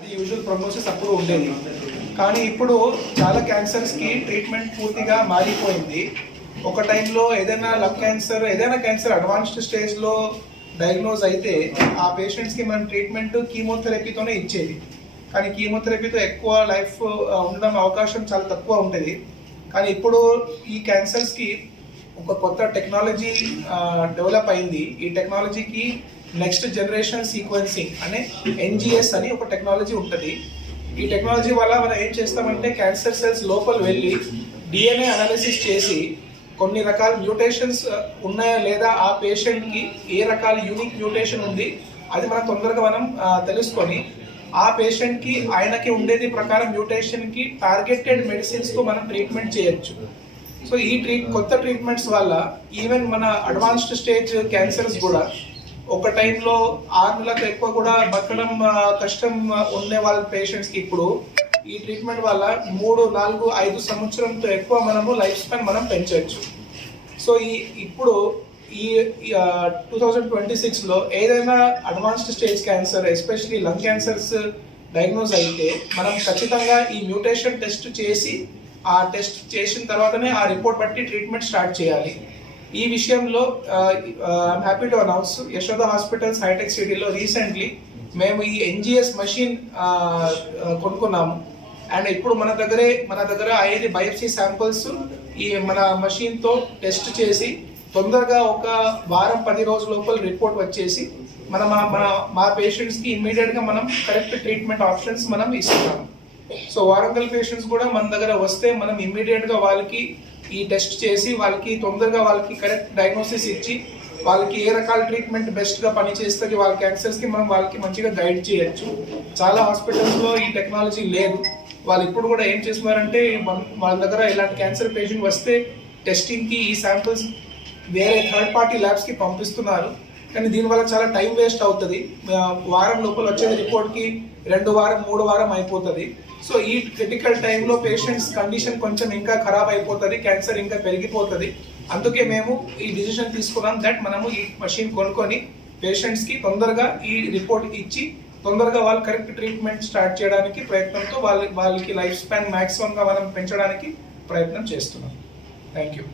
అది usual prognosis అప్పుడు ఉండేది. కానీ ఇప్పుడు చాలా క్యాన్సర్స్కి ట్రీట్మెంట్ పూర్తిగా మారిపోయింది. ఒక టైంలో ఏదైనా లంగ్ క్యాన్సర్, ఏదైనా క్యాన్సర్ అడ్వాన్స్డ్ స్టేజ్లో డయాగ్నోజ్ అయితే ఆ పేషెంట్స్కి మనం ట్రీట్మెంట్ కీమోథెరపీతోనే ఇచ్చేది. కానీ కీమోథెరపీతో ఎక్కువ లైఫ్ ఉండడం అవకాశం చాలా తక్కువ ఉంటుంది. కానీ ఇప్పుడు ఈ క్యాన్సర్స్కి ఒక కొత్త టెక్నాలజీ డెవలప్ అయింది. ఈ టెక్నాలజీకి నెక్స్ట్ జనరేషన్ సీక్వెన్సింగ్ అనే NGS అని ఒక టెక్నాలజీ ఉంటుంది. ఈ టెక్నాలజీ వల్ల మనం ఏం చేస్తామంటే క్యాన్సర్ సెల్స్ లోపల వెళ్ళి DNA అనాలిసిస్ చేసి కొన్ని రకాల మ్యూటేషన్స్ ఉన్నాయా లేదా, ఆ పేషెంట్కి ఏ రకాల యూనిక్ మ్యూటేషన్ ఉంది అది మనం తొందరగా మనం తెలుసుకొని ఆ పేషెంట్కి ఆయనకి ఉండేది ప్రకారం మ్యూటేషన్కి టార్గెటెడ్ మెడిసిన్స్తో మనం ట్రీట్మెంట్ చేయొచ్చు. సో ఈ కొత్త ట్రీట్మెంట్స్ వల్ల ఈవెన్ మన అడ్వాన్స్డ్ స్టేజ్ క్యాన్సర్స్ కూడా ఒక టైంలో 6 నెలలకు ఎక్కువ కూడా బతకడం కష్టం ఉండే వాళ్ళ పేషెంట్స్కి ఇప్పుడు ఈ ట్రీట్మెంట్ వల్ల 3, 4, 5 సంవత్సరంతో ఎక్కువ మనము లైఫ్ స్పాన్ మనం పెంచవచ్చు. సో ఇప్పుడు ఈ 2026లో ఏదైనా advanced stage cancer, especially lung cancers diagnose అయితే మనం ఖచ్చితంగా ఈ మ్యూటేషన్ టెస్ట్ చేసి ఆ టెస్ట్ చేసిన తర్వాతనే ఆ రిపోర్ట్ బట్టి ట్రీట్మెంట్ స్టార్ట్ చేయాలి. ఈ విషయంలో I'm happy to announce Yashoda hospitals హైటెక్ సిటీలో రీసెంట్లీ మేము ఈ NGS మషిన్ కొనుక్కున్నాము. అండ్ ఇప్పుడు మన దగ్గర అయ్యేది బయోప్సీ శాంపుల్స్ ఈ మన మషిన్తో టెస్ట్ చేసి తొందరగా ఒక వారం 10 రోజుల లోపల రిపోర్ట్ వచ్చేసి మా పేషెంట్స్కి ఇమ్మీడియట్గా మనం కరెక్ట్ ట్రీట్మెంట్ ఆప్షన్స్ మనం ఇస్తున్నాము. సో వారంగల్ పేషెంట్స్ కూడా మన దగ్గర వస్తే మనం ఇమ్మీడియట్గా వాళ్ళకి ఈ టెస్ట్ చేసి వాళ్ళకి తొందరగా వాళ్ళకి కరెక్ట్ డయాగ్నోసిస్ ఇచ్చి వాళ్ళకి ఏ రకాల ట్రీట్మెంట్ బెస్ట్గా పనిచేస్తుంది వాళ్ళ క్యాన్సర్స్కి మనం వాళ్ళకి మంచిగా గైడ్ చేయొచ్చు. చాలా హాస్పిటల్స్లో ఈ టెక్నాలజీ లేదు. వాళ్ళు ఇప్పుడు కూడా ఏం చేస్తున్నారంటే వాళ్ళ దగ్గర ఇలాంటి క్యాన్సర్ పేషెంట్ వస్తే టెస్టింగ్కి ఈ శాంపిల్స్ వేరే థర్డ్ పార్టీ ల్యాబ్స్కి పంపిస్తున్నారు. కానీ దీనివల్ల చాలా టైం వేస్ట్ అవుతుంది. వారం లోపల వచ్చేది రిపోర్ట్కి 2 వారం 3 వారం అయిపోతుంది. సో ఈ క్రిటికల్ టైంలో పేషెంట్స్ కండిషన్ కొంచెం ఇంకా ఖరాబ్ అయిపోతుంది, క్యాన్సర్ ఇంకా పెరిగిపోతుంది. అందుకే మేము ఈ డిసిషన్ తీసుకున్నాం దట్ మనము ఈ మషిన్ కొనుక్కొని పేషెంట్స్కి తొందరగా ఈ రిపోర్ట్ ఇచ్చి తొందరగా వాళ్ళు కరెక్ట్ ట్రీట్మెంట్ స్టార్ట్ చేయడానికి ప్రయత్నంతో వాళ్ళకి లైఫ్ స్పాన్ మ్యాక్సిమంగా మనం పెంచడానికి ప్రయత్నం చేస్తున్నాం. Thank you.